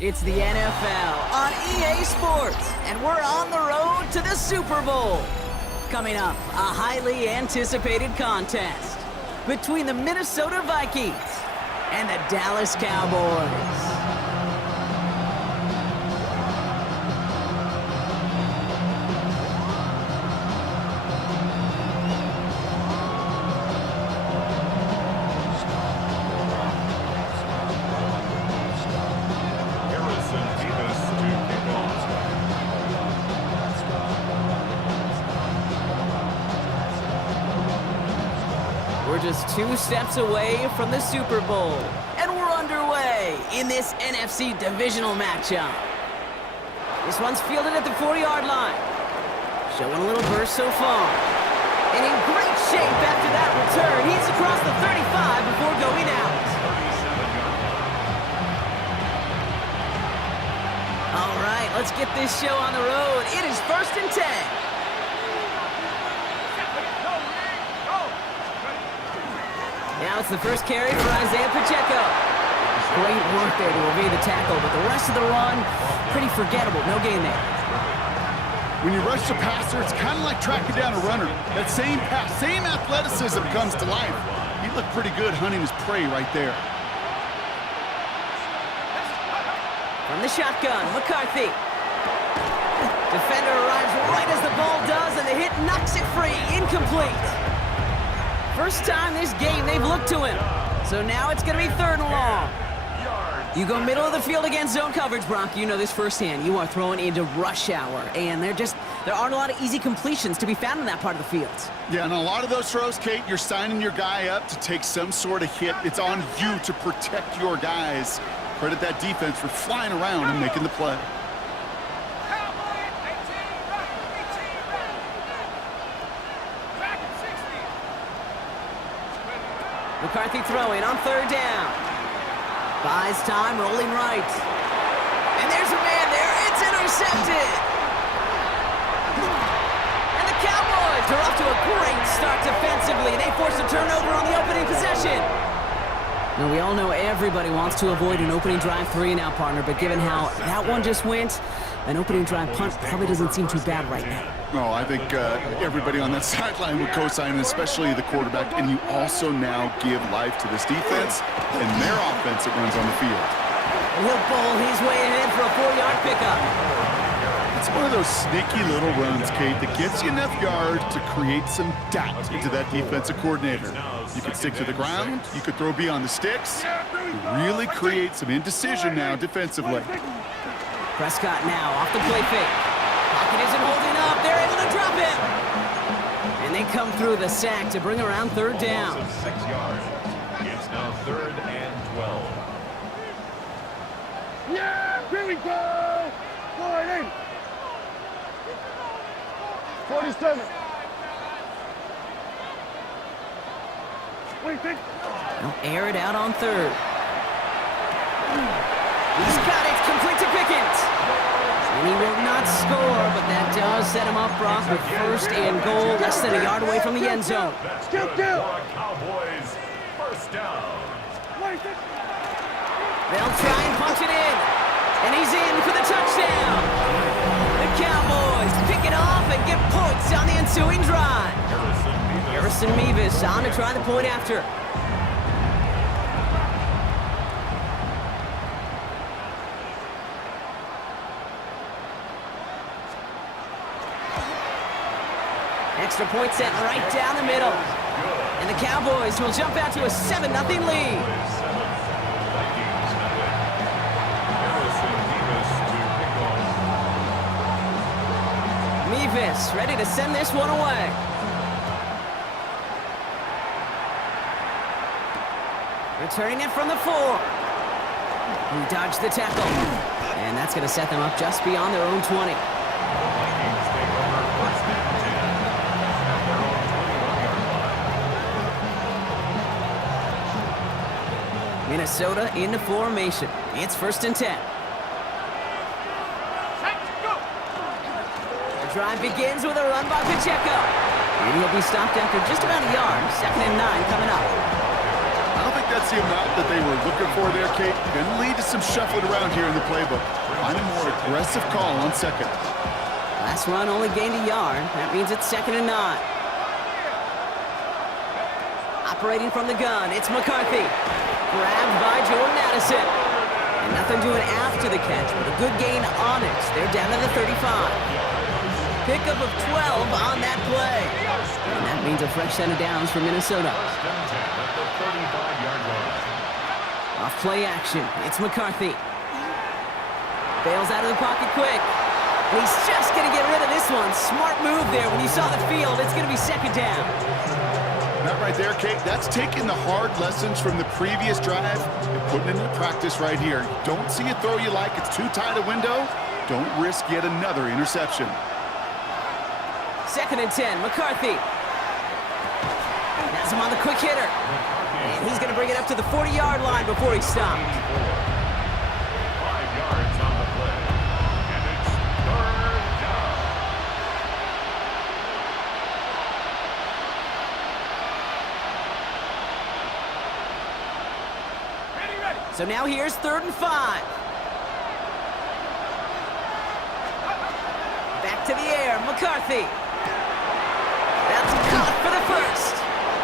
It's the NFL on EA Sports, and we're on the road to the Super Bowl. Coming up, a highly anticipated contest between the Minnesota Vikings and the Dallas Cowboys. We're just 2 steps away from the Super Bowl, and we're underway in this NFC divisional matchup. This one's fielded at the 40-yard line, showing a little burst so far. And in great shape after that return, he's across the 35 before going out. All right, let's get this show on the road. It is 1st and 10. Now it's the first carry for Isaiah Pacheco. Great work there to evade the tackle, but the rest of the run, pretty forgettable. No gain there. When you rush the passer, it's kind of like tracking down a runner. That same pass, same athleticism comes to life. He looked pretty good hunting his prey right there. From the shotgun, McCarthy. Defender arrives right as the ball does, and the hit knocks it free. Incomplete. First time this game they've looked to him. So now it's going to be 3rd and long. You go middle of the field against zone coverage, Brock. You know this firsthand. You are throwing into rush hour, and there aren't a lot of easy completions to be found in that part of the field. Yeah, and a lot of those throws, Kate, you're signing your guy up to take some sort of hit. It's on you to protect your guys. Credit that defense for flying around and making the play. McCarthy throwing on 3rd down. Buys time, rolling right. And there's a man there. It's intercepted. And the Cowboys are off to a great start defensively. They force a turnover on the opening possession. Now, we all know everybody wants to avoid an opening drive 3-and-out, partner, but given how that one just went, an opening drive punt probably doesn't seem too bad right now. No, I think everybody on that sideline would co-sign, especially the quarterback. And you also now give life to this defense and their offense that runs on the field. He'll bowl his way ahead for a 4-yard pickup. It's one of those sneaky little runs, Kate, that gets you enough yards to create some doubt into that defensive coordinator. You could stick to the ground, you could throw beyond the sticks, really create some indecision now defensively. Prescott now off the play fake. Pocket isn't holding up. They're able to drop him. And they come through the sack to bring around 3rd down. 6 yards. It's now 3rd and 12. Yeah, here we go. 47. What do you think? They'll air it out on 3rd. He's got it, complete to Pickens. And he will not score, but that does set him up, Brock, with 1st and goal, less than a yard away from the end zone. Skip down. Cowboys, 1st down. They'll try and punch it in. And he's in for the touchdown. The Cowboys pick it off and get points on the ensuing drive. Harrison Mevis on to try the point after. Extra point set right down the middle. And the Cowboys will jump out to a 7-0 lead. Mevis ready to send this one away. Returning it from the 4. He dodged the tackle. And that's going to set them up just beyond their own 20. Minnesota into formation. It's 1st and 10. The drive begins with a run by Pacheco. And he'll be stopped after just about a yard. 2nd and 9 coming up. I don't think that's the amount that they were looking for there, Kate. Going to lead to some shuffling around here in the playbook. Find a more aggressive call on second. Last run only gained a yard. That means it's 2nd and 9. Operating from the gun, it's McCarthy. Grabbed by Jordan Addison. And nothing doing after the catch, but a good gain on it. They're down to the 35. Pickup of 12 on that play. And that means a fresh set of downs for Minnesota. Off play action, it's McCarthy. Bails out of the pocket quick. And he's just going to get rid of this one. Smart move there. When you saw the field, it's going to be 2nd down. That right there, Kate, that's taking the hard lessons from the previous drive and putting it into practice right here. Don't see a throw you like. It's too tight a window. Don't risk yet another interception. 2nd and 10, McCarthy. Has him on the quick hitter. And he's going to bring it up to the 40-yard line before he stopped. 5 yards on the play. And it's 3rd down. So now here's 3rd and 5. Back to the air, McCarthy. That's caught for the first.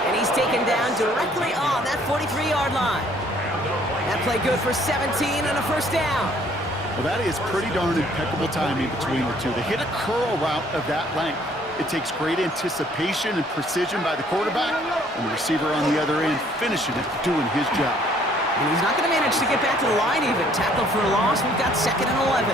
And he's taken down directly on that 43-yard line. That play good for 17 and a 1st down. Well, that is pretty darn impeccable timing between the two. They hit a curl route of that length. It takes great anticipation and precision by the quarterback, and the receiver on the other end finishing it, doing his job. And he's not going to manage to get back to the line even. Tackle for a loss. We've got 2nd and 11.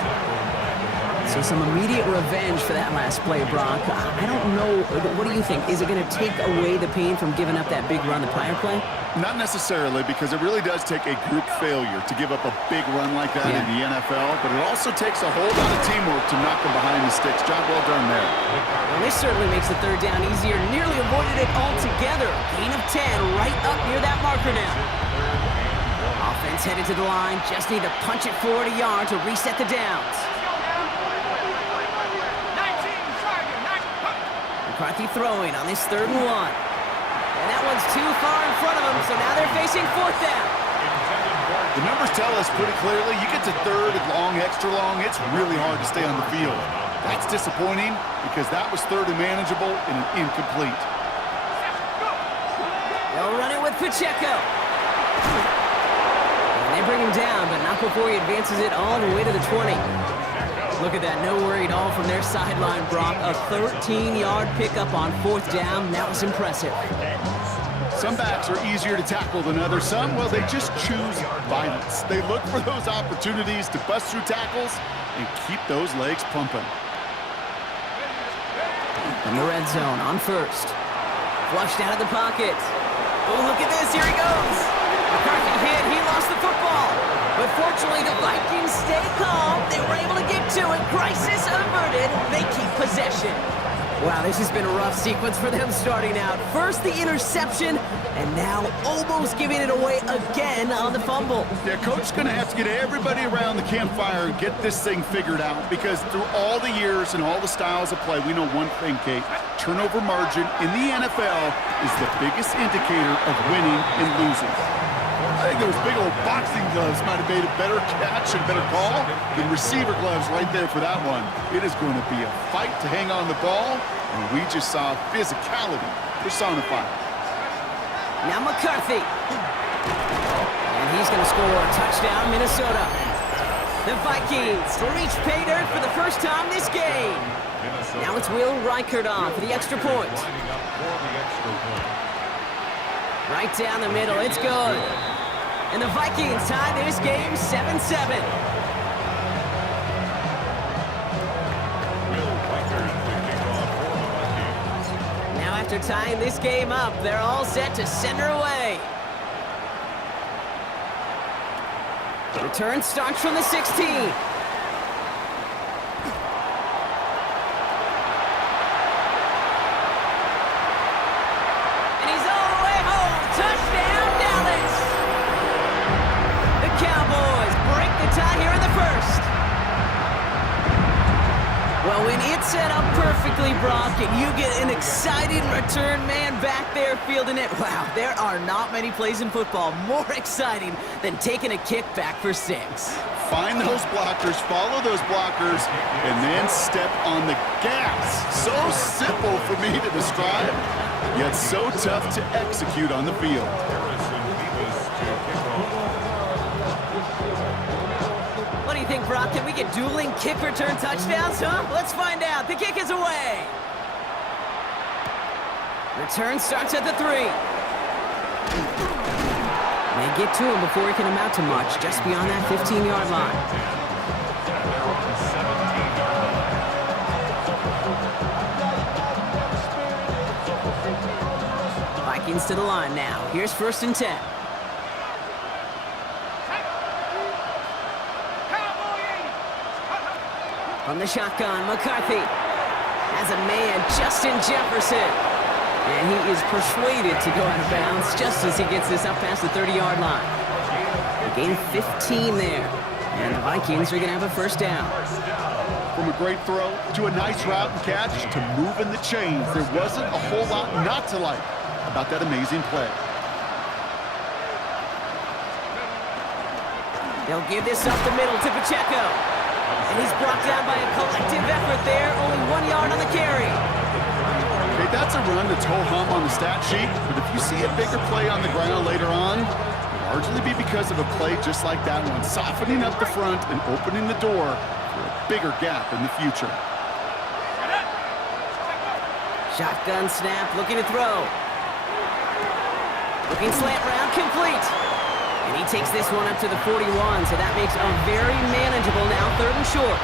So some immediate revenge for that last play, Brock. I don't know. What do you think? Is it going to take away the pain from giving up that big run the prior play? Not necessarily, because it really does take a group failure to give up a big run like that in the NFL, but it also takes a whole lot of teamwork to knock them behind the sticks. Job well done there. Well, this certainly makes the 3rd down easier. Nearly avoided it altogether. Gain of 10 right up near that marker now. Offense headed to the line. Just need to punch it forward a yard to reset the downs. McCarthy throwing on this 3rd and 1. And that one's too far in front of him, so now they're facing 4th down. The numbers tell us pretty clearly, you get to 3rd and long, extra long, it's really hard to stay on the field. That's disappointing because that was 3rd and manageable and an incomplete. They'll run it with Pacheco. And they bring him down, but not before he advances it all the way to the 20. Look at that, no worry at all from their sideline, Brock. A 13-yard pickup on 4th down. That was impressive. Some backs are easier to tackle than others. Some, well, they just choose violence. They look for those opportunities to bust through tackles and keep those legs pumping. In the red zone on 1st. Flushed out of the pocket. Oh, look at this. Here he goes. McCarthy hit. He lost the football. But fortunately, the Vikings stay calm. They were able to get to it. Crisis averted. They keep possession. Wow, this has been a rough sequence for them starting out. First the interception, and now almost giving it away again on the fumble. Yeah, Coach's going to have to get everybody around the campfire and get this thing figured out, because through all the years and all the styles of play, we know one thing, Kate. Turnover margin in the NFL is the biggest indicator of winning and losing. I think those big old boxing gloves might have made a better catch and better call than receiver gloves right there for that one. It is going to be a fight to hang on the ball, and we just saw physicality personified. Now McCarthy. And he's going to score a touchdown, Minnesota. The Vikings reach pay dirt for the first time this game. Now it's Will Reichert on for the extra point. Right down the middle, it's good. And the Vikings tie this game 7-7. Now after tying this game up, they're all set to send her away. Return starts from the 16. Well, when it's set up perfectly, Brock, and you get an exciting return man back there fielding it, wow, there are not many plays in football more exciting than taking a kick back for 6. Find those blockers, follow those blockers, and then step on the gas. So simple for me to describe, yet so tough to execute on the field. What do you think, Brock? Can we get dueling kick return touchdowns, huh? Let's find out. The kick is away. Return starts at the 3. They get to him before he can amount to much, just beyond that 15-yard line. Vikings to the line now. Here's 1st and 10. From the shotgun, McCarthy has a man, Justin Jefferson. And he is persuaded to go out of bounds just as he gets this up past the 30-yard line. A gain of 15 there. And the Vikings are going to have a 1st down. From a great throw to a nice route and catch to moving the chains, there wasn't a whole lot not to like about that amazing play. They'll give this up the middle to Pacheco. And he's brought down by a collective effort there, only 1 yard on the carry. Okay, that's a run that's ho-hum on the stat sheet, but if you see a bigger play on the ground later on, it'll largely be because of a play just like that one, softening up the front and opening the door for a bigger gap in the future. Shotgun snap, looking to throw. Looking slant round, complete. And he takes this one up to the 41, so that makes a very manageable now 3rd and short.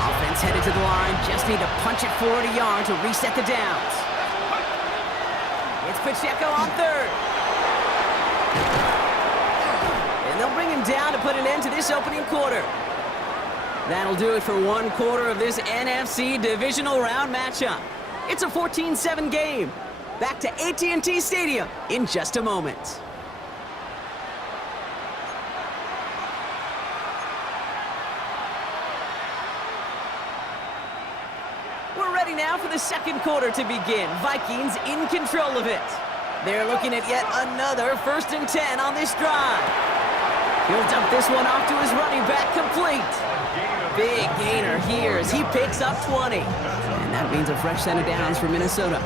Offense headed to the line, just need to punch it forward a yard to reset the downs. It's Pacheco on 3rd. And they'll bring him down to put an end to this opening quarter. That'll do it for 1 quarter of this NFC divisional round matchup. It's a 14-7 game. Back to AT&T Stadium in just a moment. We're ready now for the 2nd quarter to begin. Vikings in control of it. They're looking at yet another 1st and 10 on this drive. He'll dump this one off to his running back, complete. Big gainer here as he picks up 20. And that means a fresh set of downs for Minnesota.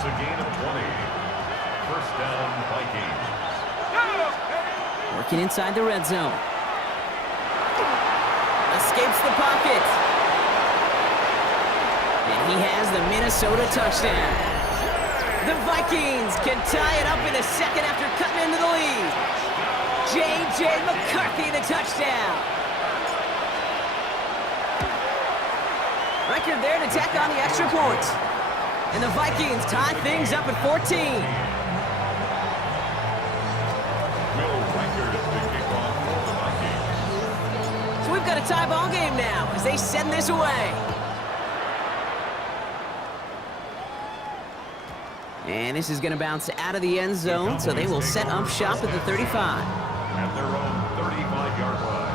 It's a gain of 20. 1st down, Vikings. Working inside the red zone. Escapes the pocket. And he has the Minnesota touchdown. The Vikings can tie it up in a second after cutting into the lead. J.J. McCarthy, the touchdown. Record there to tack on the extra point. And the Vikings tie things up at 14. Will Reichard the kickoff for the Vikings. So we've got a tie ball game now as they send this away. And this is going to bounce out of the end zone, so they will set up shop at the 35. At their own 35-yard line.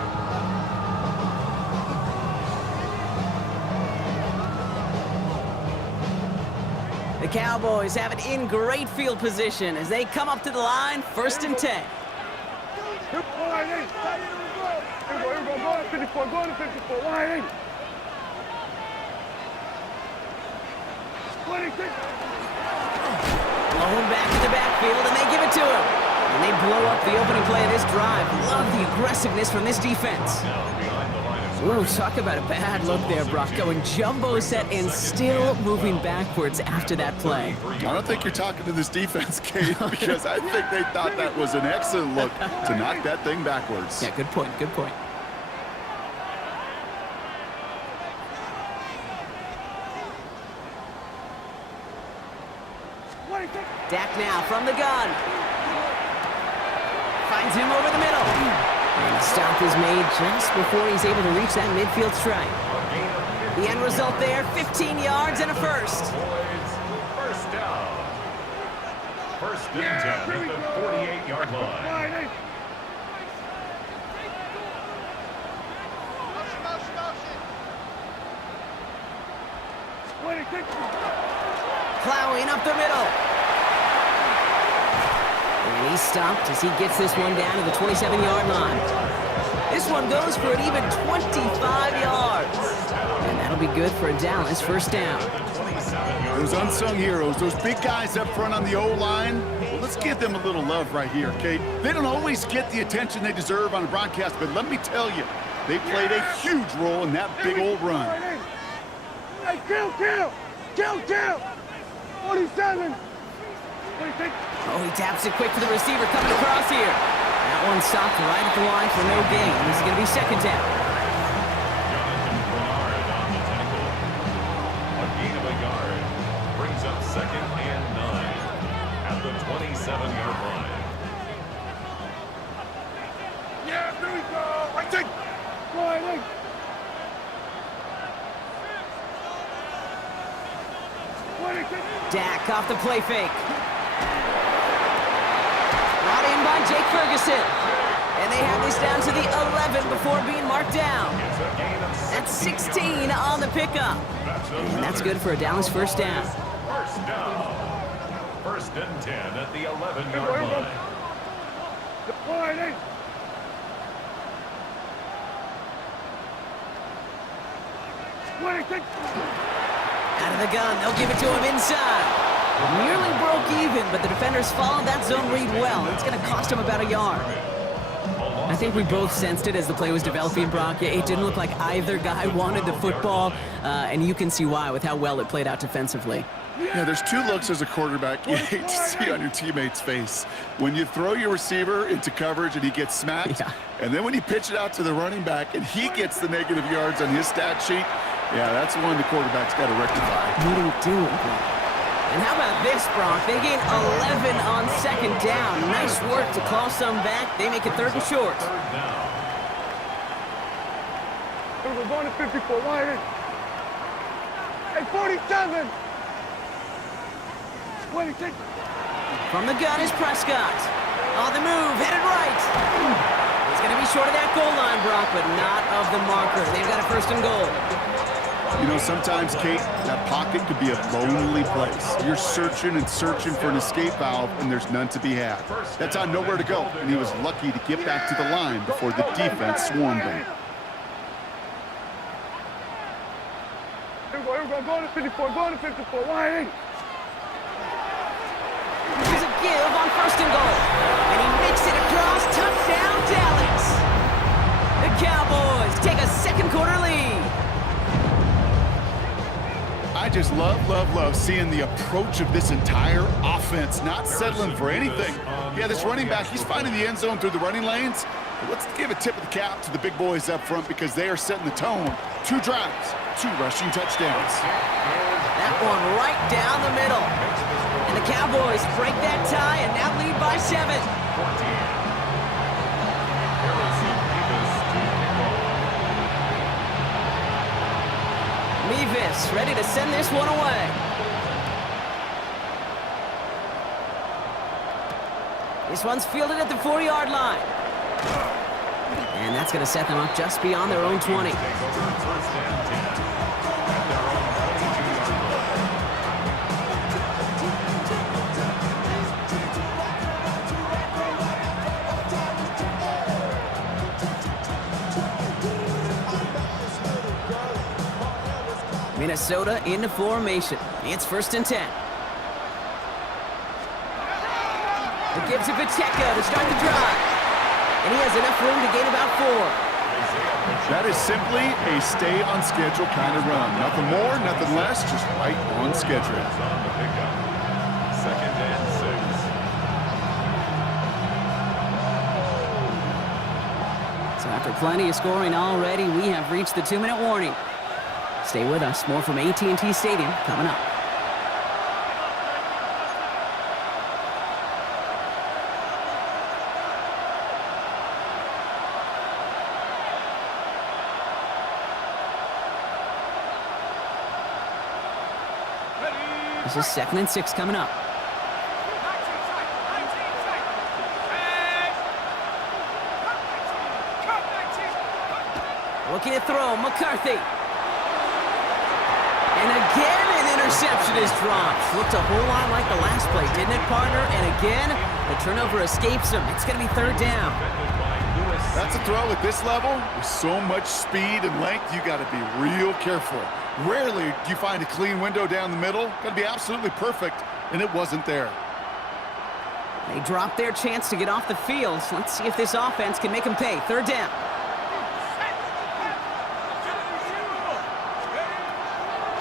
The Cowboys have it in great field position as they come up to the line, 1st and 10. Here we go, go to 54, go to 54, line in. 26. Blown back in the backfield, and they give it to him. And they blow up the opening play of this drive. Love the aggressiveness from this defense. Now behind the line of Ooh, talk about a bad look there, Brock. Going jumbo set and still moving backwards after that play. I don't think you're talking to this defense, Kate, because I think they thought that was an excellent look to knock that thing backwards. Yeah, good point, good point. Dak now from the gun. Finds him over the middle. And the stop is made just before he's able to reach that midfield strike. The end result there, 15 yards and a 1st. First down. 1st and 10 at the 48-yard line. Plowing up the middle. And he's stopped as he gets this one down to the 27-yard line. This one goes for an even 25 yards. And that'll be good for a Dallas first down. Those unsung heroes, those big guys up front on the O-line, well, let's give them a little love right here, Kate. They don't always get the attention they deserve on a broadcast, but let me tell you, they played a huge role in that big old run. Hey, kill! 47! 26! Oh, he taps it quick for the receiver coming across here. That one stopped right at the line for no gain. This is going to be second down. Jonathan Bernard on the tackle. A gain of a yard brings up 2nd and 9 at the 27-yard line. Yeah, there we go! Right there! Right. Dak off the play fake. Brought in by Jake Ferguson. And they have this down to the 11 before being marked down. That's 16 on the pickup. And that's good for a Dallas first down. First down. 1st and 10 at the 11-yard line. Deploying. 26! Out of the gun, they'll give it to him inside. Nearly broke even, but the defenders followed that zone read well. It's going to cost him about a yard. I think we both sensed it as the play was developing, Brock. It didn't look like either guy wanted the football, and you can see why with how well it played out defensively. Yeah, there's two looks as a quarterback you hate to see on your teammate's face. When you throw your receiver into coverage and he gets smacked, and then when you pitch it out to the running back and he gets the negative yards on his stat sheet, yeah, that's the one the quarterback's got to rectify. What do you do? And how about this, Brock? They gain 11 on second down. Nice work to claw some back. They make it 3rd and short. We're going to 54. Wide. Hey, 47! 26! From the gun is Prescott. On the move, headed right. It's going to be short of that goal line, Brock, but not of the marker. They've got a 1st and goal. You know, sometimes, Kate, that pocket could be a lonely place. You're searching and searching for an escape valve, and there's none to be had. That time, nowhere to go, and he was lucky to get back to the line before the defense swarmed him. Here we go. Going to 54. Wide. Here's a give on 1st and goal. And he makes it across. Touchdown, Dallas. The Cowboys take a 2nd quarter lead. I just love seeing the approach of this entire offense, not settling for anything. Yeah, this running back, he's finding the end zone through the running lanes. But let's give a tip of the cap to the big boys up front because they are setting the tone. 2 drives, 2 rushing touchdowns. That one right down the middle. And the Cowboys break that tie and now lead by 7. Mevis ready to send this one away. This one's fielded at the 4-yard line. And that's going to set them up just beyond their own 20. Minnesota into formation. It's 1st and 10. It gives to Pacheco to start the drive. And he has enough room to gain about 4. That is simply a stay on schedule kind of run. Nothing more, nothing less, just right on schedule. 2nd and 6. So after plenty of scoring already, we have reached the 2-minute warning. Stay with us. More from AT&T Stadium coming up. This is 2nd and 6 coming up. Looking to throw, McCarthy. And again, an interception is dropped. Looked a whole lot like the last play, didn't it, partner? And again, the turnover escapes him. It's going to be third down. That's a throw at this level. With so much speed and length, you got to be real careful. Rarely do you find a clean window down the middle. Got to be absolutely perfect, and it wasn't there. They dropped their chance to get off the field. So let's see if this offense can make them pay. Third down.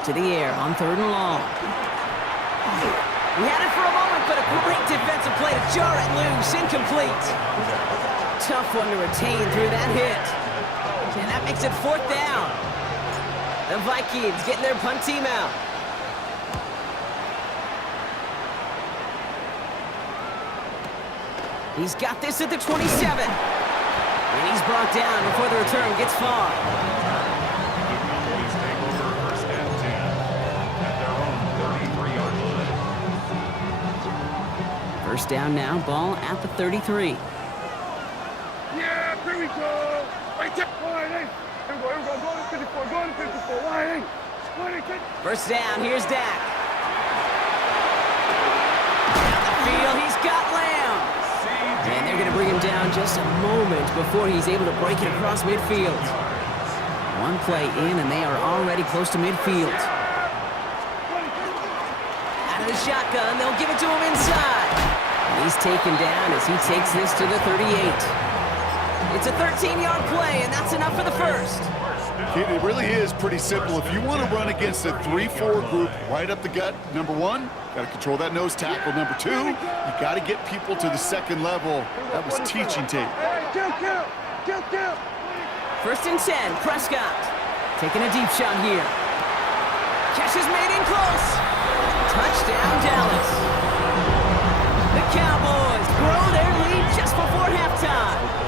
To the air on third and long. We had it for a moment, but a great defensive play to jar it loose. Incomplete. Tough one to retain through that hit. And that makes it fourth down. The Vikings getting their punt team out. He's got this at the 27. And he's brought down before the return gets far. The Cowboys take over first and 10 at their own 33-yard line. First down now, ball at the 33. Yeah, here we go. Right there. Wide eight. Here we go. Here we go. Go to 54. Go to 54. Wide eight. Wide eight. First down, here's Dak. Down the field, he's got Lamb. And they're going to bring him down just a moment before he's able to break it across midfield. One play in, and they are already close to midfield. Out of the shotgun, they'll give it to him inside. And he's taken down as he takes this to the 38. It's a 13-yard play, and that's enough for the first. It really is pretty simple. If you want to run against a 3-4 group right up the gut, number one, got to control that nose tackle. Number two, you got to get people to the second level. That was teaching tape. Kill. First and 10, Prescott. Taking a deep shot here. Catch is made in close. Touchdown, Dallas. The Cowboys grow their lead just before halftime.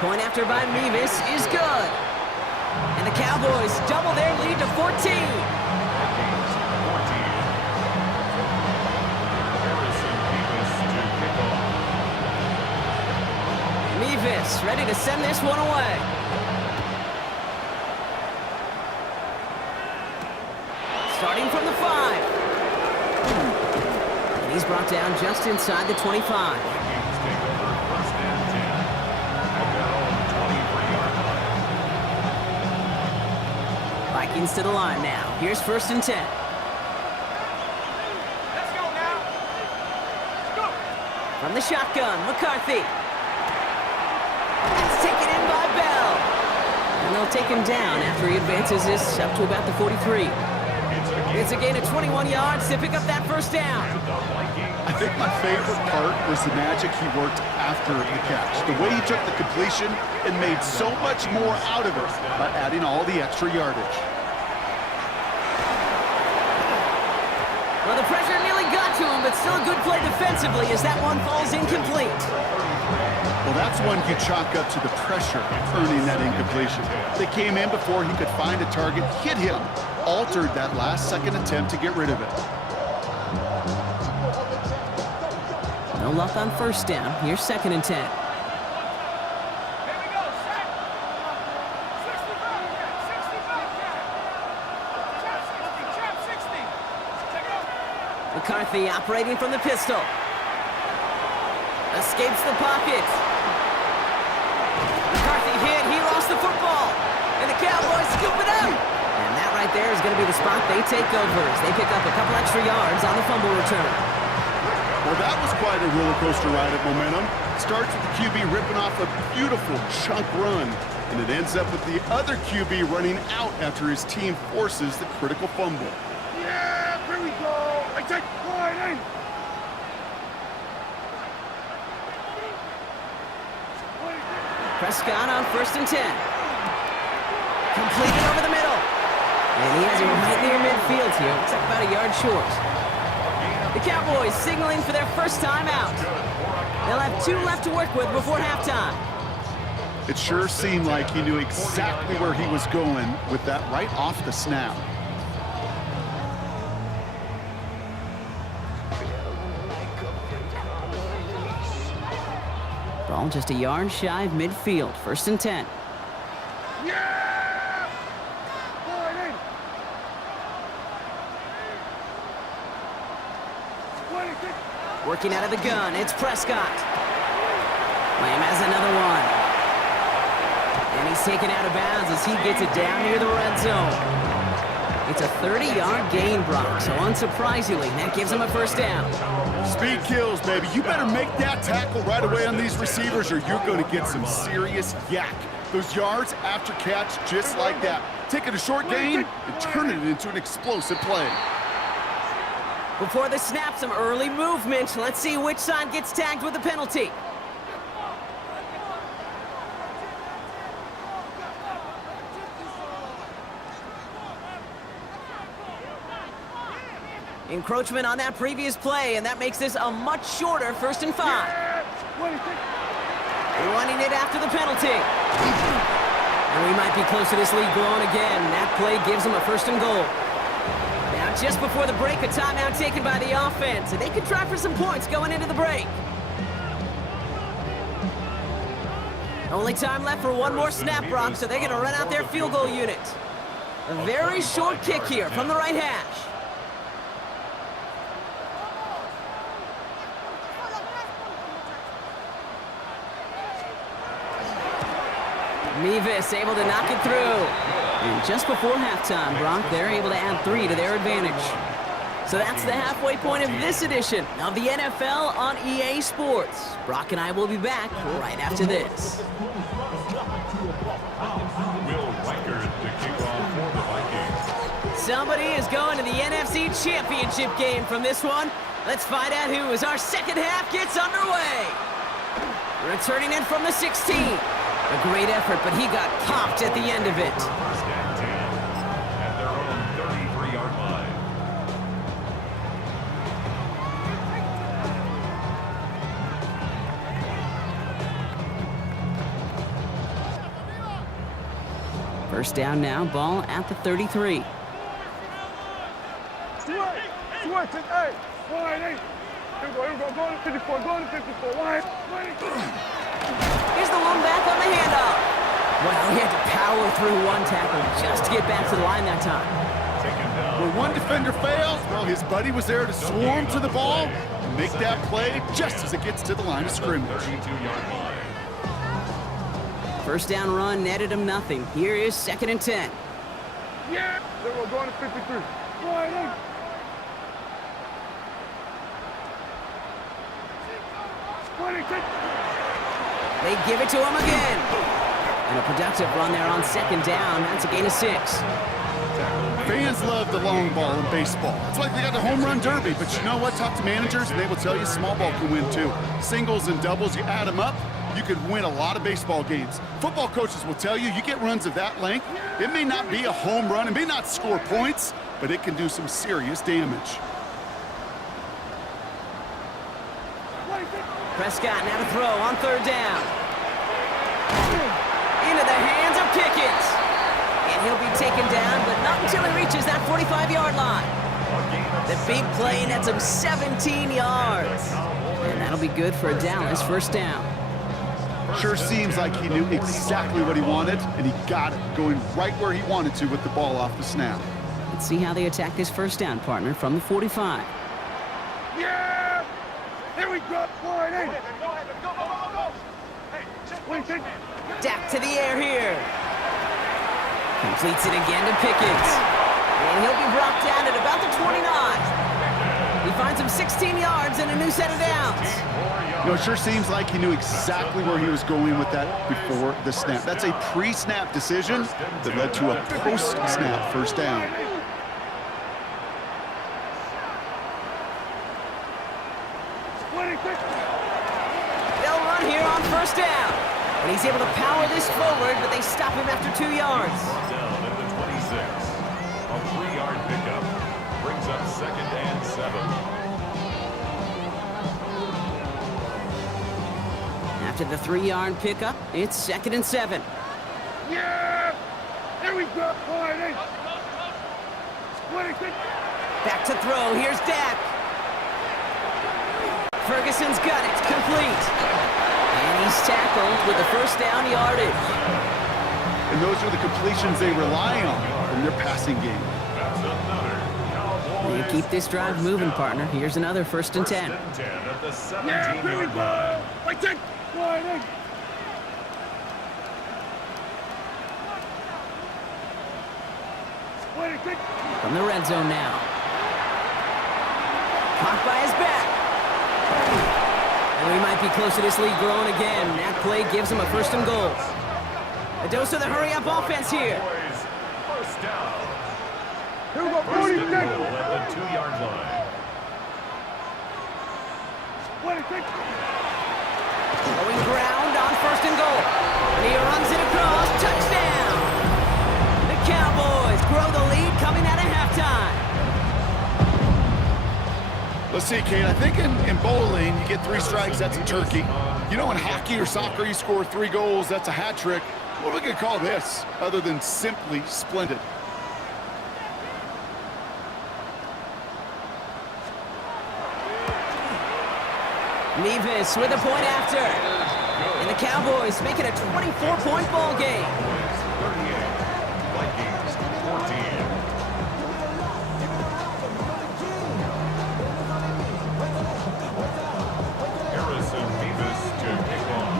Point after by Mevis is good. And the Cowboys double their lead to 14. Vikings 14. Harrison Mevis to kick off. Mevis ready to send this one away. Starting from the 5. And he's brought down just inside the 25. Vikings take over first and 10 at their own 23-yard line. Vikings to the line now. Here's first and 10. Let's go now. Let's go. From the shotgun, McCarthy. That's taken in by Bell. And they'll take him down after he advances this up to about the 43. It's a gain of 21 yards to pick up that first down. I think my favorite part was the magic he worked after the catch. The way he took the completion and made so much more out of it by adding all the extra yardage. Well, the pressure nearly got to him, but still a good play defensively as that one falls incomplete. Well, that's one you chalk up to the pressure earning that incompletion. They came in before he could find a target, hit him, altered that last-second attempt to get rid of it. No luck on first down. Here's second and 10. Here we go. Set. 65. Trap 60. Take it over. McCarthy operating from the pistol. Escapes the pocket. McCarthy hit. He lost the football. And the Cowboys scoop it up. And that right there is going to be the spot they take over as they pick up a couple extra yards on the fumble return. Well, that was quite a roller coaster ride of momentum. Starts with the QB ripping off a beautiful chunk run, and it ends up with the other QB running out after his team forces the critical fumble. Yeah, here we go. I take wide eight. Prescott on first and 10. Completed over the middle. And he has it right near midfield here. Looks like about a yard short. The Cowboys signaling for their first time out. They'll have 2 left to work with before halftime. It sure seemed like he knew exactly where he was going with that right off the snap. Ball just a yard shy of midfield. 1st and 10. Yeah! Wide in. 26. Working out of the gun, it's Prescott. Lamb has another one. And he's taken out of bounds as he gets it down near the red zone. It's a 30-yard gain, Brock, so unsurprisingly, that gives him a 1st down. Speed kills, baby. You better make that tackle right away on these receivers or you're going to get some serious yak. Those yards after catch just like that. Taking a short gain and turning it into an explosive play. Before the snap, some early movement. Let's see which side gets tagged with the penalty. Encroachment on that previous play, and that makes this a much shorter 1st and 5. Running it after the penalty. And we might be close to this lead blowing again. That play gives them a 1st and goal. Now, just before the break, a timeout taken by the offense, and they could try for some points going into the break. Only time left for one more snap, Brock, so they're going to run out their field goal unit. A very short kick here from the right hash. Mevis able to knock it through. And just before halftime, Brock, they're able to add 3 to their advantage. So that's the halfway point of this edition of the NFL on EA Sports. Brock and I will be back right after this. Will Reichard to kick off for the Vikings. Somebody is going to the NFC Championship game from this one. Let's find out who as our second half gets underway. Returning in from the 16. A great effort, but he got popped at the end of it. 1st and 10 at their own 33-yard line. First down now, ball at the 33. Switch it, hey! Wide in. Here we go, go to 54, go to 54, wide. Here's the one back on the handoff. Well, he had to power through one tackle just to get back to the line that time. When one defender fails, well, his buddy was there to swarm to the ball and make that play just as it gets to the line of scrimmage. 32-yard line. First down run netted him nothing. Here is 2nd and 10. Yeah! Here we go, going to 53. Wide in. 26. They give it to him again. And a productive run there on 2nd down. That's a gain of 6. Fans love the long ball in baseball. It's like they got the home run derby, but you know what? Talk to managers and they will tell you small ball can win too. Singles and doubles, you add them up, you could win a lot of baseball games. Football coaches will tell you get runs of that length. It may not be a home run, it may not score points, but it can do some serious damage. Prescott now to throw on 3rd down. Into the hands of Pickens. And he'll be taken down, but not until he reaches that 45-yard line. The big play nets him 17 yards. And that'll be good for a Dallas 1st down. Sure seems like he knew exactly what he wanted, and he got it, going right where he wanted to with the ball off the snap. Let's see how they attack this 1st down, partner, from the 45. Yeah! Here we go, wide in. Wait, take. Dak to the air here. Completes it again to Pickens. And he'll be brought down at about the 29. He finds him 16 yards and a new set of downs. You know, it sure seems like he knew exactly where he was going with that before the snap. That's a pre-snap decision that led to a post-snap 1st down. They'll run here on 1st down. And he's able to power this forward, but they stop him after 2 yards. Down at the 26. A 3-yard pickup brings up 2nd and 7. After the 3-yard pickup, it's 2nd and 7. Yeah! Here we go, wide in. 26. Back to throw, here's Dak. Ferguson's got it, complete. And he's tackled with the first down yardage. And those are the completions they rely on from their passing game. That's another You Cowboys keep this drive moving, partner. Here's another 1st and 10. 10 at the Yeah, here we 17-yard go. line. Right there. Wide in. Wide in. From the red zone now. Caught by his back. And we might be close to this lead growing again. That play gives him a 1st and goal. A dose of the hurry-up offense here. Cowboys, first down. Here we go. First 40 and goal seconds. at the 2-yard line. Wide in. Going ground on 1st and goal. And he runs it across. Touchdown! The Cowboys grow the lead coming out of halftime. Let's see, Kate. I think in bowling, you get 3 strikes, that's a turkey. You know, in hockey or soccer, you score 3 goals, that's a hat trick. What are we going to call this other than simply splendid? Nevis with a point after. And the Cowboys make it a 24-point ball game. 38, Vikings 14. Harrison Davis to kick off.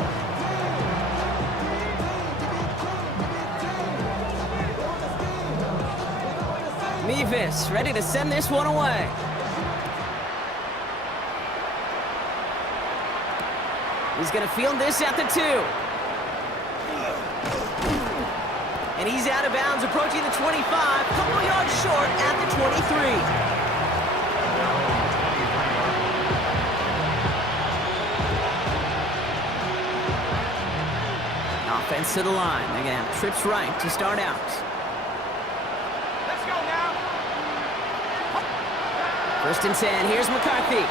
Nevis ready to send this one away. He's going to field this at the 2. And he's out of bounds, approaching the 25, couple yards short at the 23. Offense to the line. They're going to have trips right to start out. Let's go now. 1st and 10. Here's McCarthy.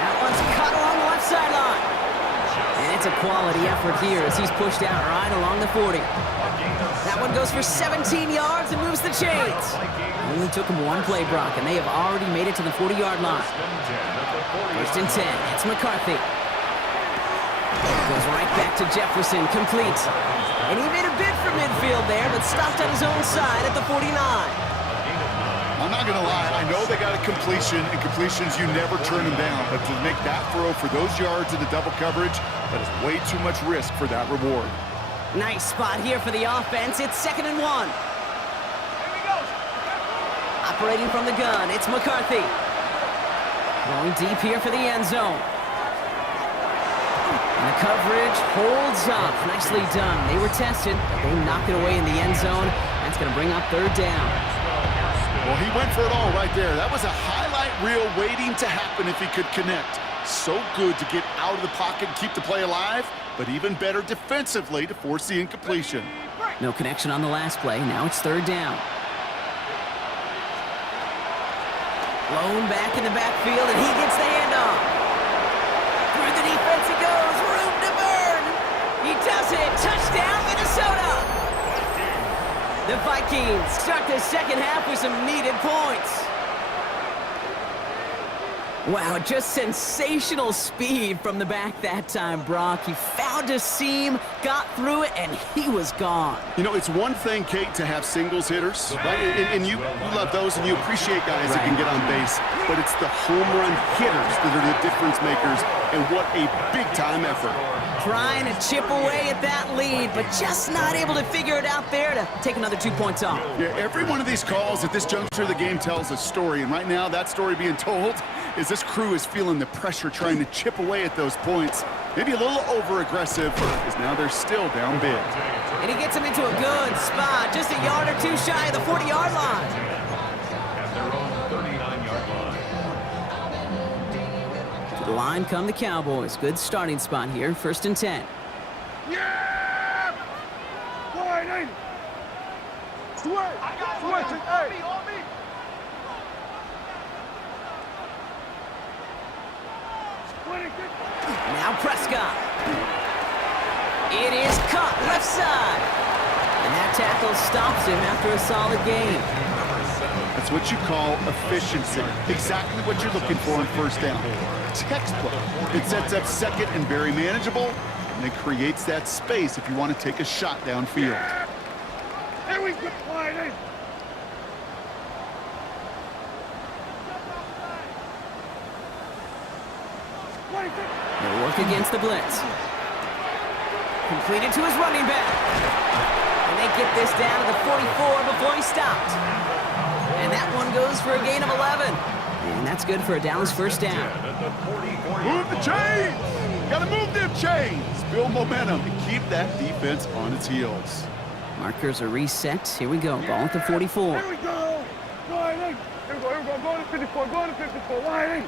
That one's cut along the left sideline. And it's a quality effort here as he's pushed out right along the 40. That one goes for 17 yards and moves the chains. Only took him 1 play, Brock, and they have already made it to the 40-yard line. 1st and 10. It's McCarthy. Goes right back to Jefferson, complete. And he made a bid for midfield there, but stopped on his own side at the 49. I'm not going to lie. I know they got a completion, and completions, you never turn them down. But to make that throw for those yards in the double coverage, that is way too much risk for that reward. Nice spot here for the offense. It's 2nd and 1. Here we go. Operating from the gun, it's McCarthy. Going deep here for the end zone. And the coverage holds up. Nicely done. They were tested, but they knocked it away in the end zone. That's going to bring up 3rd down. Well, he went for it all right there. That was a highlight reel waiting to happen if he could connect. So good to get out of the pocket and keep the play alive, but even better defensively to force the incompletion. No connection on the last play. Now it's 3rd down. Blown back in the backfield, and he gets the handoff. Through the defense he goes. Room to burn. He does it. Touchdown, Minnesota. The Vikings start the 2nd half with some needed points. Wow, just sensational speed from the back that time, Brock. He found a seam, got through it, and he was gone. You know, it's one thing, Kate, to have singles hitters, right? And you love those, and you appreciate guys that can get on base. But it's the home run hitters that are the difference makers, and what a big-time effort. Trying to chip away at that lead, but just not able to figure it out there to take another 2 points off. Yeah, every one of these calls at this juncture of the game tells a story, and right now that story being told is this crew is feeling the pressure trying to chip away at those points. Maybe a little over-aggressive, because now they're still down big. And he gets him into a good spot, just a yard or 2 shy of the 40-yard line. At their own 39-yard line. To the line come the Cowboys. Good starting spot here, 1st and 10. Yeah! Wide in. Switch. Switch. Hey. On me. Now Prescott. It is caught left side. And that tackle stops him after a solid gain. That's what you call efficiency. Exactly what you're looking for on first down. Textbook. It sets up second and very manageable, and it creates that space if you want to take a shot downfield. Here we go, wide. They'll work against the blitz. Completed to his running back. And they get this down to the 44 before he stopped. And that one goes for a gain of 11. And that's good for a Dallas first down. Move the chains! Gotta move them chains! Build momentum and keep that defense on its heels. Markers are reset. Here we go. Ball at the 44. Here we go. Wide. Here we go. Go to 54. Go to 54. Wide.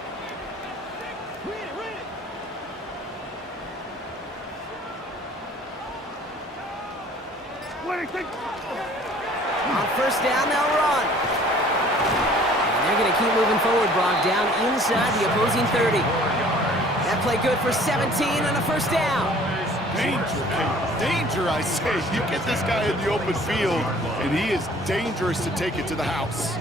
On first down, they'll run. And they're going to keep moving forward, Brock, down inside the opposing 30. That play good for 17 and a first down. Danger, Kate. Danger, I say. You get this guy in the open field, and he is dangerous to take it to the house.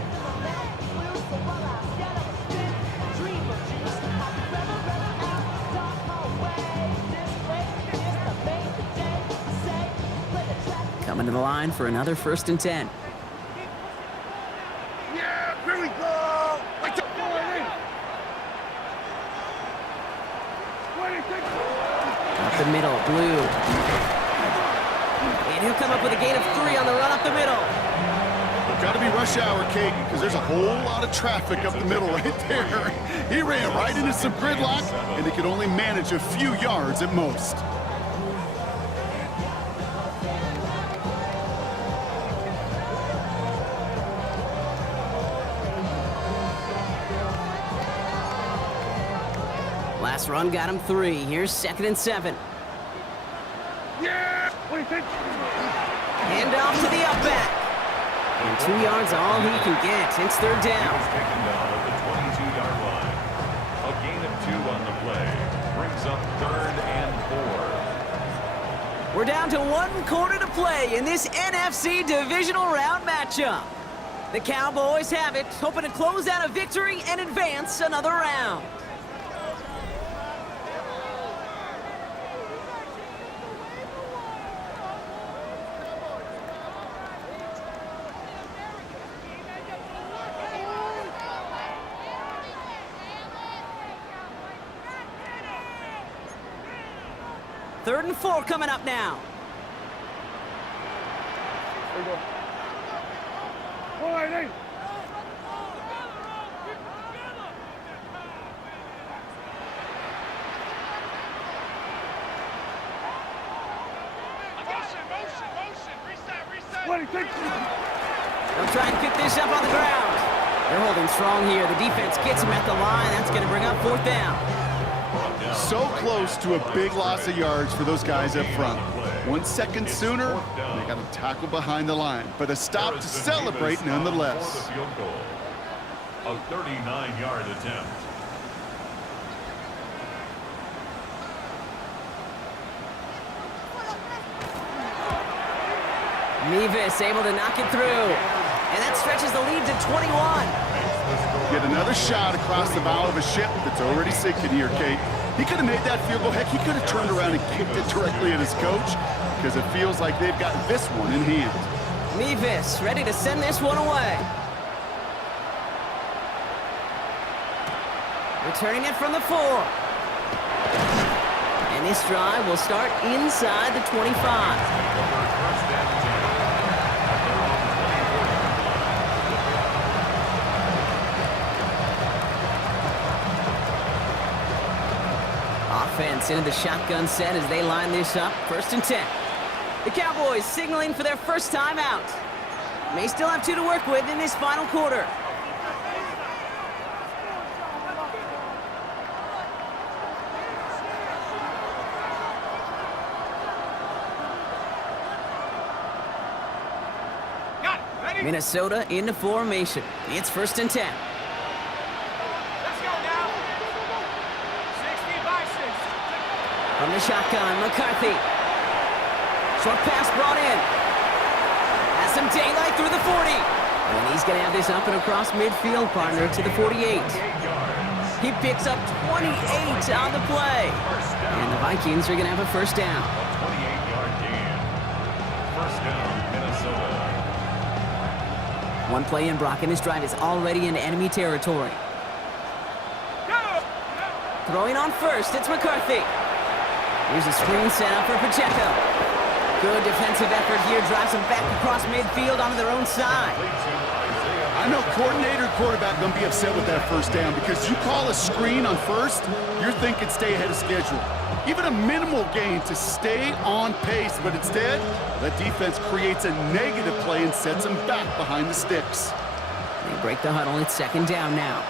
Coming to the line for another 1st and 10. Yeah, here we go. Wait till Up the middle, Blue. And he'll come up with a gain of 3 on the run up the middle. Got to be rush hour, Kate, because there's a whole lot of traffic up the middle right there. He ran right into some gridlock, and he could only manage a few yards at most. Last run got him 3. Here's 2nd and 7. Yeah. What do you think? Hand off to the up back. And 2 yards all he can get. It's 3rd down. Taken down at the 22-yard line. A gain of 2 on the play. Brings up 3rd and 4. We're down to 1 quarter to play in this NFC divisional round matchup. The Cowboys have it, hoping to close out a victory and advance another round. Third and 4 coming up now. Here we go. Wide. What do you think? They'll try and pick this up on the ground. They're holding strong here. The defense gets him at the line. That's going to bring up 4th down. So close to a big loss of yards for those guys up front. 1 second sooner, they got a tackle behind the line, but a stop to celebrate nonetheless. A 39-yard attempt. Mevis able to knock it through. And that stretches the lead to 21. Get another shot across the bow of a ship that's already sinking here, Kate. He could have made that field goal. Heck, he could have turned around and kicked it directly at his coach, because it feels like they've got this one in hand. Mevis ready to send this one away. Returning it from the 4. And this drive will start inside the 25. Offense into the shotgun set as they line this up. 1st and 10. The Cowboys signaling for their first time out. May still have 2 to work with in this final quarter. Minnesota into formation. It's 1st and 10. From the shotgun, McCarthy. Short pass brought in. Has some daylight through the 40. And he's going to have this up and across midfield, partner, to the 48. He picks up 28 on the play. And the Vikings are going to have a first down. 28-yard gain. First down, Minnesota. One play in, Brock, and his drive is already in enemy territory. Throwing on first, it's McCarthy. Here's a screen set up for Pacheco. Good defensive effort here, drives them back across midfield onto their own side. I know coordinator and quarterback going to be upset with that first down because you call a screen on first, you're thinking stay ahead of schedule. Even a minimal gain to stay on pace, but instead, that defense creates a negative play and sets them back behind the sticks. They break the huddle. It's second down now.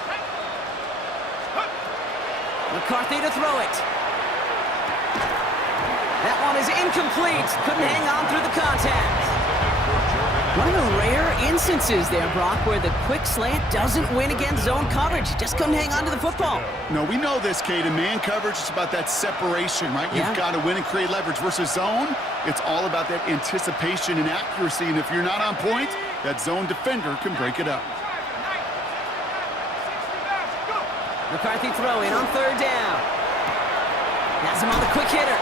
McCarthy to throw it. That one is incomplete. Couldn't hang on through the contact. One of the rare instances there, Brock, where the quick slant doesn't win against zone coverage. He just couldn't hang on to the football. No, we know this, Kate. In man coverage, it's about that separation, right? Yeah. You've got to win and create leverage versus zone. It's all about that anticipation and accuracy, and if you're not on point, that zone defender can break it up. McCarthy throwing on third down. Has him on the quick hitter.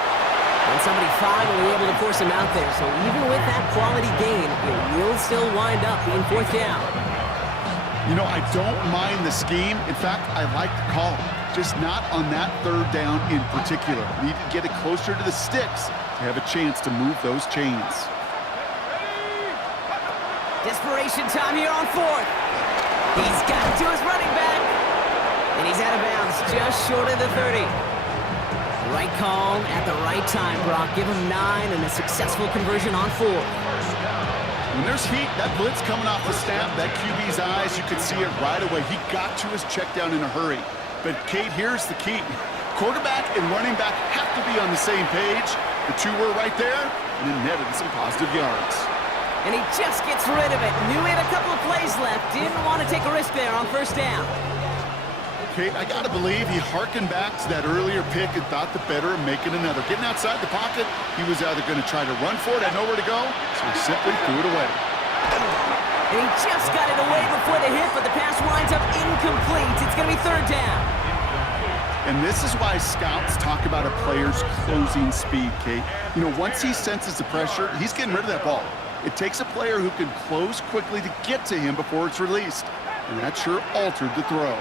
And somebody finally able to force him out there. So even with that quality gain, it will still wind up being fourth down. You know, I don't mind the scheme. In fact, I like the call. Just not on that third down in particular. Need to get it closer to the sticks to have a chance to move those chains. Desperation time here on fourth. He's got it to his running back. And he's out of bounds just short of the 30. Right call at the right time, Brock. Give him 9 and a successful conversion on 4. When there's heat, that blitz coming off the snap, that QB's eyes, you could see it right away. He got to his check down in a hurry. But, Kate, here's the key. Quarterback and running back have to be on the same page. The two were right there, and it netted some positive yards. And he just gets rid of it. Knew he had a couple of plays left. Didn't want to take a risk there on first down. Kate, I got to believe he harkened back to that earlier pick and thought the better of making another. Getting outside the pocket, he was either going to try to run for it, had nowhere to go, so he simply threw it away. And he just got it away before the hit, but the pass winds up incomplete. It's going to be third down. And this is why scouts talk about a player's closing speed, Kate. You know, once he senses the pressure, he's getting rid of that ball. It takes a player who can close quickly to get to him before it's released. And that sure altered the throw.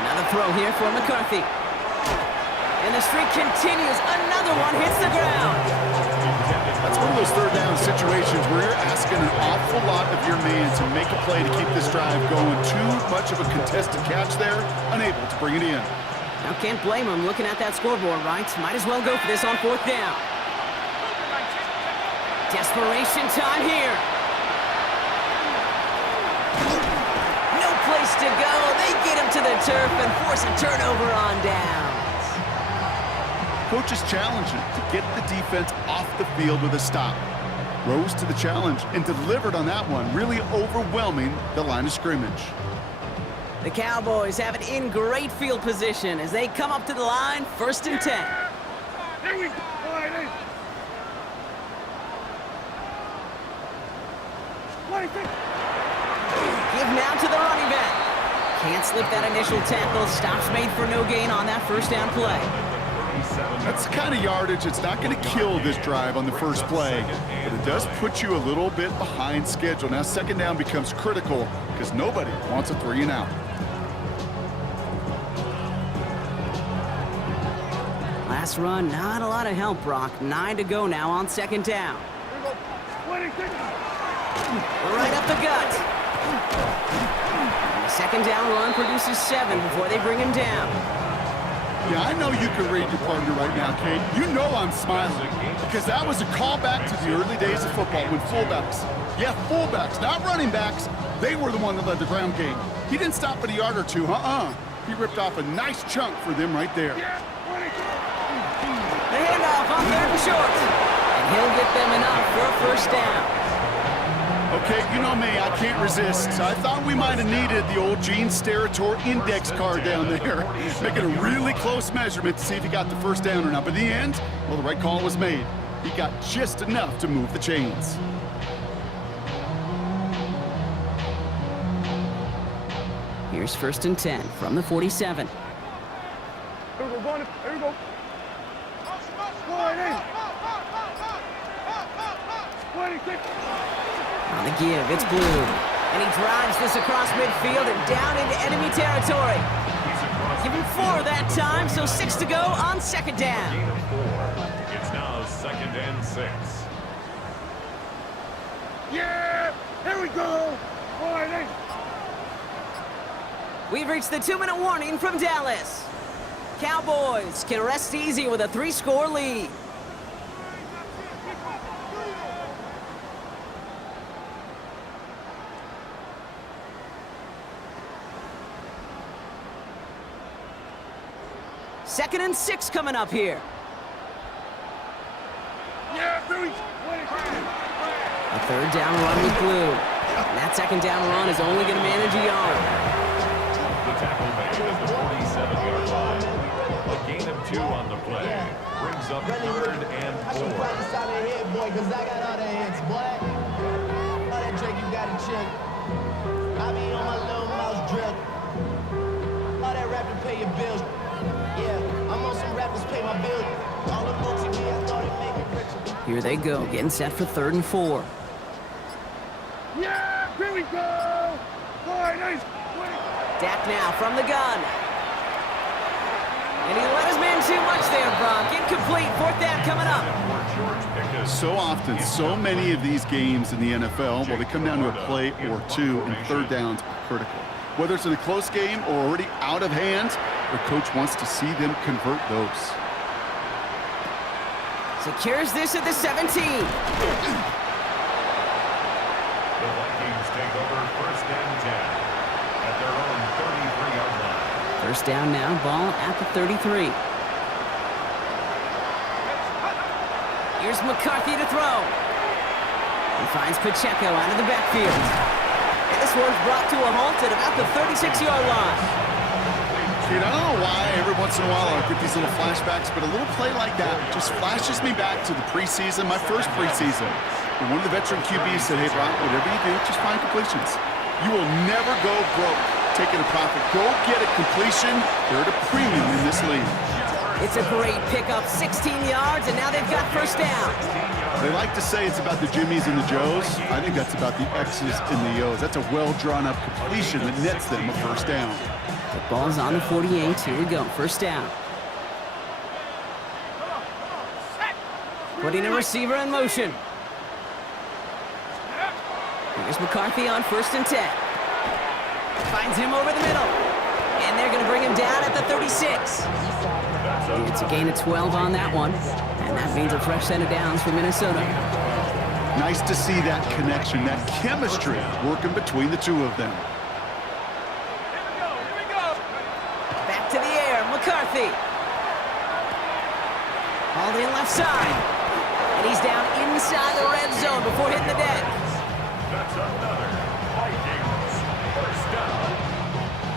Another throw here for McCarthy. And the streak continues. Another one hits the ground. That's one of those third down situations where you're asking an awful lot of your man to make a play to keep this drive going. Too much of a contested catch there, unable to bring it in. Now can't blame him looking at that scoreboard, right? Might as well go for this on fourth down. Desperation time here. No place to go. They get him to the turf and force a turnover on downs. Coach is challenging to get the defense off the field with a stop. Rose to the challenge and delivered on that one, really overwhelming the line of scrimmage. The Cowboys have it in great field position as they come up to the line, 1st and 10. Here we go. All right, hey. Give now to the running back. Can't slip that initial tackle. Stops made for no gain on that first down play. That's the kind of yardage that's not going to kill this drive on the first play, but it does put you a little bit behind schedule. Now second down becomes critical because nobody wants a 3 and out. Last run, not a lot of help, Brock. 9 to go now on second down. Right up the gut. And the second down run produces 7 before they bring him down. Yeah, I know you can read your partner right now, Kate. You know I'm smiling because that was a callback to the early days of football when fullbacks, fullbacks, not running backs, they were the one that led the ground game. He didn't stop at a yard or two, He ripped off a nice chunk for them right there. The handoff on 3rd and short. And he'll get them enough for a first down. Okay, you know me, I can't resist. I thought we might have needed the old Gene Steratore index card down there. Making a really close measurement to see if he got the first down or not. But in the end, well, the right call was made. He got just enough to move the chains. Here's 1st and 10 from the 47. Here we go, go on. Here we go. Go on in. Go on in, quick. On the give, it's Blue. And he drives this across midfield and down into enemy territory. Give him 4 that time, so 6 to go on 2nd down. Gain of 4. It's now 2nd and 6. Yeah, here we go. Go on in. We've reached the 2-minute warning from Dallas. Cowboys can rest easy with a 3-score lead. Second and 6 coming up here. Yeah, here we go. A 3rd down run with Blue. And that 2nd down run is only going to manage a yard. The tackle made at the 47-yard line. A gain of 2 on the play. Brings up 3rd and 4. I should practice out of here, boy, because I got all the hits, boy. All that Drake, you got to check. I be on my little mouse drip. All that rap to pay your bills. Yeah, I'm on some rappers pay my bills. All the books in me, I thought it made me richer. Here they go, getting set for 3rd and 4. Yeah, here we go. Go on in. Dak now from the gun. And he let his man too much there, Brock. Incomplete, 4th down coming up. So often, so many of these games in the NFL, well, they come down to a play or 2, and 3rd downs are critical. Whether it's in a close game or already out of hand, the coach wants to see them convert those. Secures this at the 17. The Vikings take over 1st and 10 at their own 33-yard line. 1st down now, ball at the 33. Here's McCarthy to throw. He finds Pacheco out of the backfield. And this one's brought to a halt at about the 36-yard line. Dude, I don't know why every once in a while I get these little flashbacks, but a little play like that just flashes me back to the preseason, my first preseason. And one of the veteran QBs said, hey, Brock, whatever you do, just find completions. You will never go broke taking a profit. Go get a completion. They're at a premium in this league. It's a great pickup, 16 yards, and now they've got 1st down. They like to say it's about the Jimmies and the Joes. I think that's about the X's and the O's. That's a well-drawn-up completion that nets them a 1st down. The ball's on the 48. Here we go, 1st down. Putting a receiver in motion. Here's McCarthy on 1st and 10. Finds him over the middle. And they're going to bring him down at the 36. It's a gain of 12 on that one. And that means a fresh set of downs for Minnesota. Nice to see that connection, that chemistry working between the two of them. Back to the air, McCarthy. Hauled in left side. And he's down inside the red zone before hitting the deck. That's another Vikings 1st down.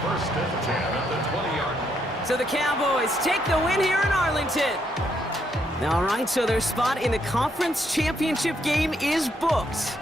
1st and 10 at the 20-yard line. So the Cowboys take the win here in Arlington. All right, so their spot in the conference championship game is booked.